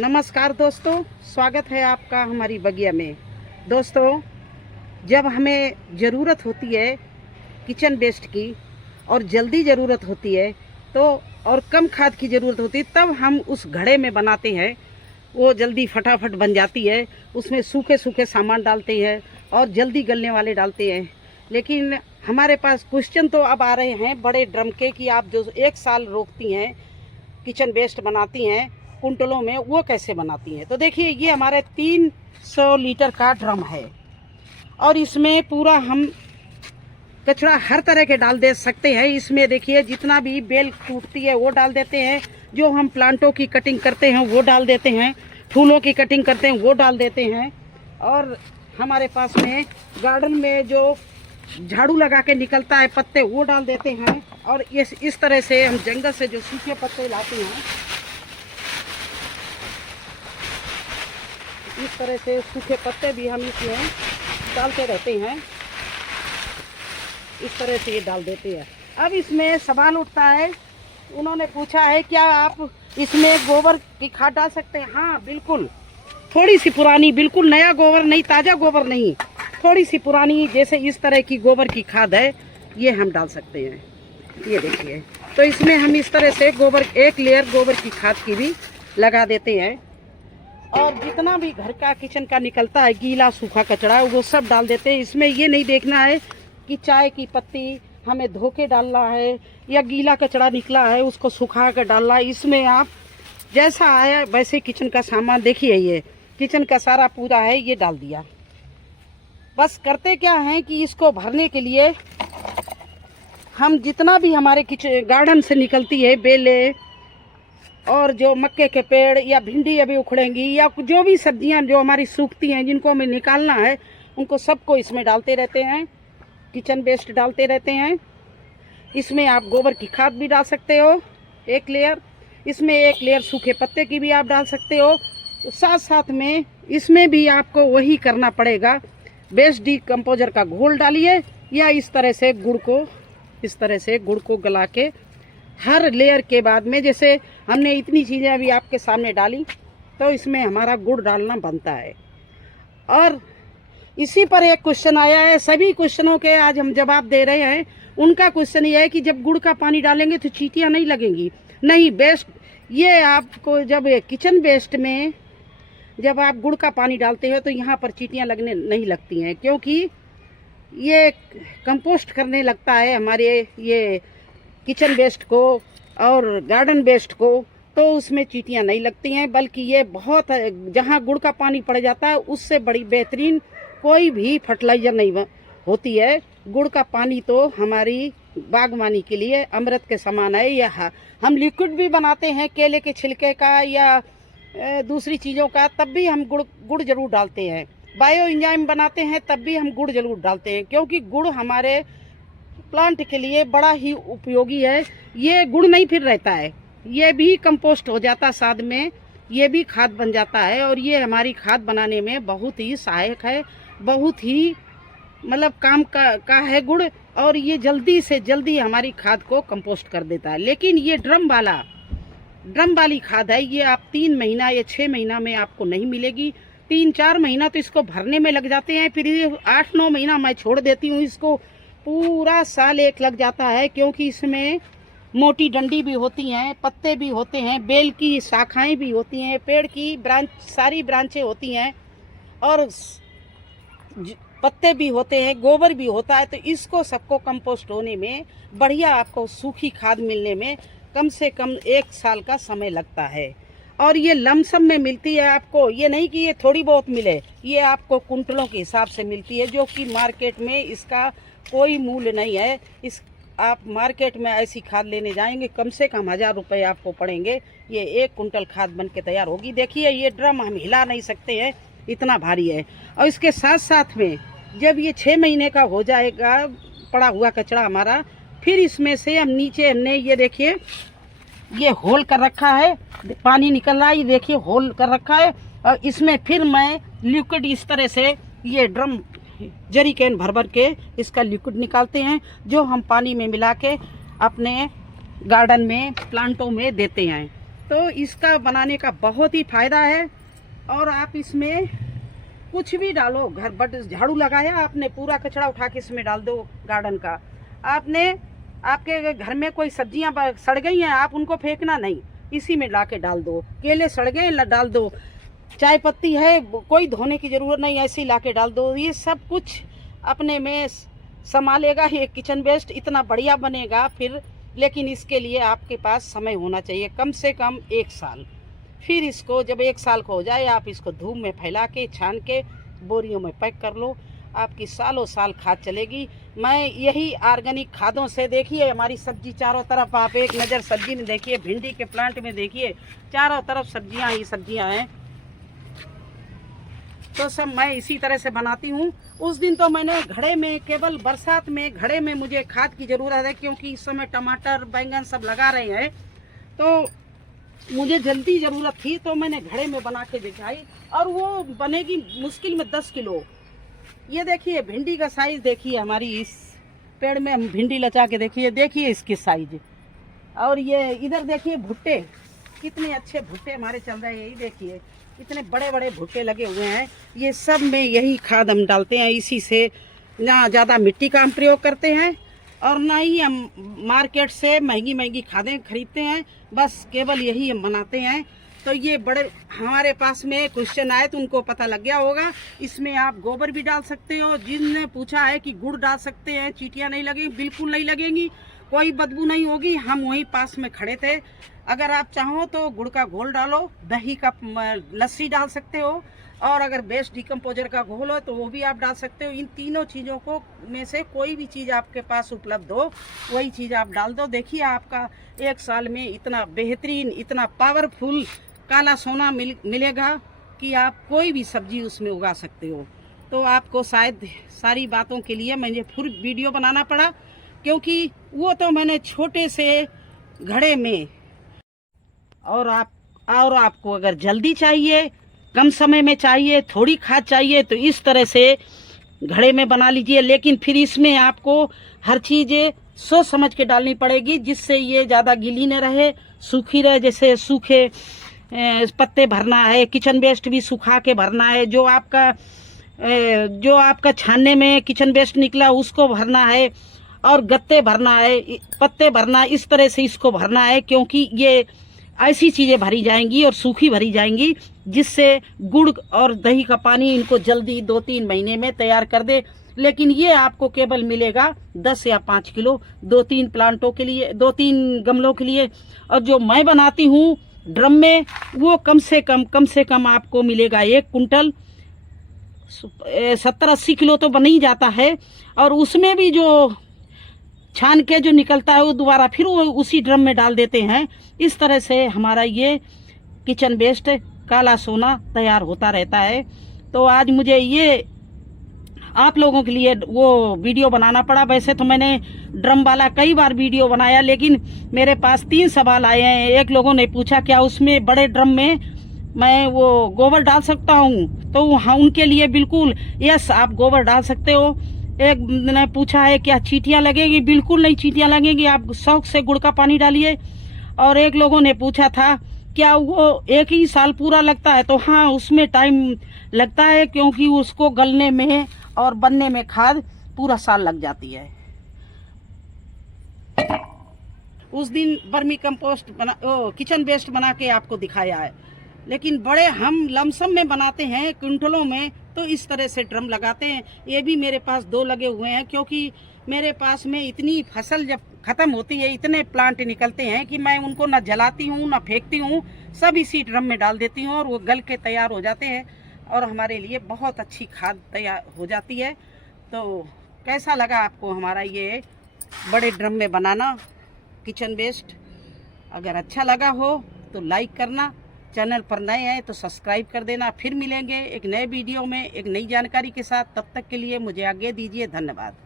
नमस्कार दोस्तों, स्वागत है आपका हमारी बगिया में। दोस्तों, जब हमें ज़रूरत होती है किचन वेस्ट की और जल्दी ज़रूरत होती है तो और कम खाद की ज़रूरत होती है, तब हम उस घड़े में बनाते हैं। वो जल्दी फटाफट बन जाती है। उसमें सूखे सूखे सामान डालते हैं और जल्दी गलने वाले डालते हैं। लेकिन हमारे पास क्वेश्चन तो अब आ रहे हैं बड़े ड्रम के कि आप जो 1 साल रोकती हैं किचन वेस्ट बनाती हैं कुंटलों में, वो कैसे बनाती हैं। तो देखिए, ये हमारे 300 लीटर का ड्रम है और इसमें पूरा हम कचरा हर तरह के डाल दे सकते हैं। इसमें देखिए, जितना भी बेल टूटती है वो डाल देते हैं, जो हम प्लांटों की कटिंग करते हैं वो डाल देते हैं, फूलों की कटिंग करते हैं वो डाल देते हैं। और हमारे पास में गार्डन में जो झाड़ू लगा के निकलता है पत्ते, वो डाल देते हैं। और इस तरह से हम जंगल से जो सूखे पत्ते लाते हैं, इस तरह से सूखे पत्ते भी हम इसमें डालते रहते हैं। इस तरह से ये डाल देते हैं। अब इसमें सवाल उठता है, उन्होंने पूछा है क्या आप इसमें गोबर की खाद डाल सकते हैं। हाँ बिल्कुल, थोड़ी सी पुरानी, बिल्कुल नया गोबर नहीं, ताज़ा गोबर नहीं, थोड़ी सी पुरानी जैसे इस तरह की गोबर की खाद है, ये हम डाल सकते हैं। ये देखिए, तो इसमें हम इस तरह से गोबर, एक लेयर गोबर की खाद की भी लगा देते हैं। और जितना भी घर का किचन का निकलता है गीला सूखा कचरा, वो सब डाल देते हैं। इसमें ये नहीं देखना है कि चाय की पत्ती हमें धो के डालना है या गीला कचरा निकला है उसको सुखा कर डालना है। इसमें आप जैसा आया वैसे किचन का सामान, देखिए ये किचन का सारा पूरा है, ये डाल दिया। बस करते क्या है कि इसको भरने के लिए हम जितना भी हमारे किचन गार्डन से निकलती है बेलें और जो मक्के के पेड़ या भिंडी अभी उखड़ेंगी या जो भी सब्जियां जो हमारी सूखती हैं जिनको हमें निकालना है, उनको सबको इसमें डालते रहते हैं, किचन वेस्ट डालते रहते हैं। इसमें आप गोबर की खाद भी डाल सकते हो, एक लेयर, इसमें एक लेयर सूखे पत्ते की भी आप डाल सकते हो। तो साथ साथ में इसमें भी आपको वही करना पड़ेगा, वेस्ट डिकम्पोजर का घोल डालिए या इस तरह से गुड़ को गला के हर लेयर के बाद में, जैसे हमने इतनी चीज़ें अभी आपके सामने डाली, तो इसमें हमारा गुड़ डालना बनता है। और इसी पर एक क्वेश्चन आया है, सभी क्वेश्चनों के आज हम जवाब दे रहे हैं। उनका क्वेश्चन ये है कि जब गुड़ का पानी डालेंगे तो चींटियाँ नहीं लगेंगी। नहीं, बेस्ट ये आपको जब किचन वेस्ट में जब आप गुड़ का पानी डालते हो तो यहाँ पर चींटियाँ लगने नहीं लगती हैं, क्योंकि ये कंपोस्ट करने लगता है हमारे ये किचन वेस्ट को और गार्डन वेस्ट को, तो उसमें चींटियाँ नहीं लगती हैं। बल्कि ये बहुत, जहाँ गुड़ का पानी पड़ जाता है उससे बड़ी बेहतरीन कोई भी फर्टिलाइज़र नहीं होती है। गुड़ का पानी तो हमारी बागवानी के लिए अमृत के समान है। यह हम लिक्विड भी बनाते हैं केले के छिलके का या दूसरी चीज़ों का, तब भी हम गुड़ जरूर डालते हैं। बायो एंजाइम बनाते हैं तब भी हम गुड़ जरूर डालते हैं, क्योंकि गुड़ हमारे प्लांट के लिए बड़ा ही उपयोगी है। ये गुड़ नहीं फिर रहता है, ये भी कंपोस्ट हो जाता, साथ में ये भी खाद बन जाता है। और ये हमारी खाद बनाने में बहुत ही सहायक है, बहुत ही मतलब काम का है गुड़। और ये जल्दी से जल्दी हमारी खाद को कंपोस्ट कर देता है। लेकिन ये ड्रम वाली खाद है, ये आप 3 महीना या 6 महीना में आपको नहीं मिलेगी। 3-4 महीना तो इसको भरने में लग जाते हैं, फिर ये 8-9 महीना मैं छोड़ देती हूँ। इसको पूरा साल एक लग जाता है, क्योंकि इसमें मोटी डंडी भी होती हैं, पत्ते भी होते हैं, बेल की शाखाएं भी होती हैं, पेड़ की सारी ब्रांचें होती हैं और पत्ते भी होते हैं, गोबर भी होता है। तो इसको सबको कंपोस्ट होने में, बढ़िया आपको सूखी खाद मिलने में कम से कम 1 साल का समय लगता है। और ये लमसम में मिलती है आपको, ये नहीं कि ये थोड़ी बहुत मिले, ये आपको कुंटलों के हिसाब से मिलती है, जो कि मार्केट में इसका कोई मूल्य नहीं है। आप मार्केट में ऐसी खाद लेने जाएंगे कम से कम 1000 रुपये आपको पड़ेंगे। ये 1 कुंटल खाद बन के तैयार होगी। देखिए, ये ड्रम हम हिला नहीं सकते हैं, इतना भारी है। और इसके साथ साथ में जब ये 6 महीने का हो जाएगा पड़ा हुआ कचरा हमारा, फिर इसमें से हम नीचे, हमने ये देखिए ये होल कर रखा है, पानी निकल रहा है, ये देखिए होल कर रखा है। और इसमें फिर मैं लिक्विड इस तरह से, ये ड्रम जरी कैन भर के इसका लिक्विड निकालते हैं, जो हम पानी में मिला के अपने गार्डन में प्लांटों में देते हैं। तो इसका बनाने का बहुत ही फायदा है। और आप इसमें कुछ भी डालो, घर बट झाड़ू लगाया आपने, पूरा कचरा उठा के इसमें डाल दो गार्डन का। आपने आपके घर में कोई सब्जियां सड़ गई हैं, आप उनको फेंकना नहीं, इसी में ला के डाल दो। केले सड़ गए डाल दो, चाय पत्ती है कोई धोने की ज़रूरत नहीं, ऐसे ही ला के डाल दो। ये सब कुछ अपने में संभालेगा। ये किचन वेस्ट इतना बढ़िया बनेगा फिर, लेकिन इसके लिए आपके पास समय होना चाहिए, कम से कम 1 साल। फिर इसको जब 1 साल का हो जाए, आप इसको धूप में फैला के छान के बोरियों में पैक कर लो, आपकी सालों साल खाद चलेगी। मैं यही ऑर्गेनिक खादों से, देखिए हमारी सब्जी चारों तरफ, आप एक नज़र सब्जी में देखिए, भिंडी के प्लांट में देखिए, चारों तरफ सब्जियां ही सब्जियां हैं। तो सब मैं इसी तरह से बनाती हूँ। उस दिन तो मैंने घड़े में, केवल बरसात में घड़े में मुझे खाद की ज़रूरत है, क्योंकि इस समय टमाटर बैंगन सब लगा रहे हैं, तो मुझे जल्दी ज़रूरत थी, तो मैंने घड़े में बना के दिखाई। और वो बनेगी मुश्किल में 10 किलो। ये देखिए भिंडी का साइज़ देखिए, हमारी इस पेड़ में हम भिंडी लचा के देखिए इसकी साइज। और ये इधर देखिए भुट्टे, कितने अच्छे भुट्टे हमारे चल रहे हैं, यही देखिए इतने बड़े बड़े भुट्टे लगे हुए हैं। ये सब में यही खाद हम डालते हैं, इसी से ना ज़्यादा मिट्टी का हम प्रयोग करते हैं और ना ही हम मार्केट से महंगी महंगी खादें खरीदते हैं, बस केवल यही हम बनाते हैं। तो ये बड़े हमारे पास में क्वेश्चन आए तो उनको पता लग गया होगा। इसमें आप गोबर भी डाल सकते हो। जिनने पूछा है कि गुड़ डाल सकते हैं, चींटियाँ नहीं लगेंगी, बिल्कुल नहीं लगेंगी, कोई बदबू नहीं होगी। हम वहीं पास में खड़े थे। अगर आप चाहो तो गुड़ का घोल डालो, दही का लस्सी डाल सकते हो, और अगर बेस्ट डिकम्पोजर का घोल हो तो वो भी आप डाल सकते हो। इन तीनों चीज़ों को में से कोई भी चीज़ आपके पास उपलब्ध हो, वही चीज़ आप डाल दो। देखिए आपका 1 साल में इतना बेहतरीन, इतना पावरफुल काला सोना मिलेगा कि आप कोई भी सब्जी उसमें उगा सकते हो। तो आपको शायद सारी बातों के लिए मुझे फुल वीडियो बनाना पड़ा, क्योंकि वो तो मैंने छोटे से घड़े में। और आपको अगर जल्दी चाहिए, कम समय में चाहिए, थोड़ी खाद चाहिए, तो इस तरह से घड़े में बना लीजिए। लेकिन फिर इसमें आपको हर चीज़ें सोच समझ के डालनी पड़ेगी, जिससे ये ज़्यादा गीली न रहे, सूखी रहे। जैसे सूखे पत्ते भरना है, किचन वेस्ट भी सुखा के भरना है, जो आपका छानने में किचन वेस्ट निकला उसको भरना है, और गत्ते भरना है, पत्ते भरना, इस तरह से इसको भरना है। क्योंकि ये ऐसी चीज़ें भरी जाएंगी और सूखी भरी जाएंगी, जिससे गुड़ और दही का पानी इनको जल्दी 2-3 महीने में तैयार कर दे। लेकिन ये आपको केवल मिलेगा 10 या 5 किलो 2-3 प्लांटों के लिए, 2-3 गमलों के लिए। और जो मैं बनाती हूँ ड्रम में, वो कम से कम आपको मिलेगा 1 कुंटल, 70-80 किलो तो बन ही जाता है। और उसमें भी जो छान के जो निकलता है वो दोबारा फिर वो उसी ड्रम में डाल देते हैं। इस तरह से हमारा ये किचन वेस्ट काला सोना तैयार होता रहता है। तो आज मुझे ये आप लोगों के लिए वो वीडियो बनाना पड़ा। वैसे तो मैंने ड्रम वाला कई बार वीडियो बनाया, लेकिन मेरे पास 3 सवाल आए हैं। एक लोगों ने पूछा क्या उसमें बड़े ड्रम में मैं वो गोबर डाल सकता हूँ, तो हाँ, उनके लिए बिल्कुल यस, आप गोबर डाल सकते हो। एक ने पूछा है क्या चींटियाँ लगेगी, बिल्कुल नहीं चींटियाँ लगेंगी, आप शौक से गुड़ का पानी डालिए। और एक लोगों ने पूछा था क्या वो 1 ही साल पूरा लगता है, तो हाँ, उसमें टाइम लगता है, क्योंकि उसको गलने में और बनने में खाद पूरा साल लग जाती है। उस दिन वर्मी कंपोस्ट किचन वेस्ट बना के आपको दिखाया है, लेकिन बड़े हम लमसम में बनाते हैं, क्विंटलों में, तो इस तरह से ड्रम लगाते हैं। ये भी मेरे पास 2 लगे हुए हैं, क्योंकि मेरे पास में इतनी फसल जब ख़त्म होती है, इतने प्लांट निकलते हैं कि मैं उनको ना जलाती हूँ ना फेंकती हूँ, सब इसी ड्रम में डाल देती हूँ और वो गल के तैयार हो जाते हैं और हमारे लिए बहुत अच्छी खाद तैयार हो जाती है। तो कैसा लगा आपको हमारा ये बड़े ड्रम में बनाना किचन वेस्ट? अगर अच्छा लगा हो तो लाइक करना, चैनल पर नए हैं तो सब्सक्राइब कर देना। फिर मिलेंगे एक नए वीडियो में एक नई जानकारी के साथ, तब तक के लिए मुझे आज्ञा दीजिए। धन्यवाद।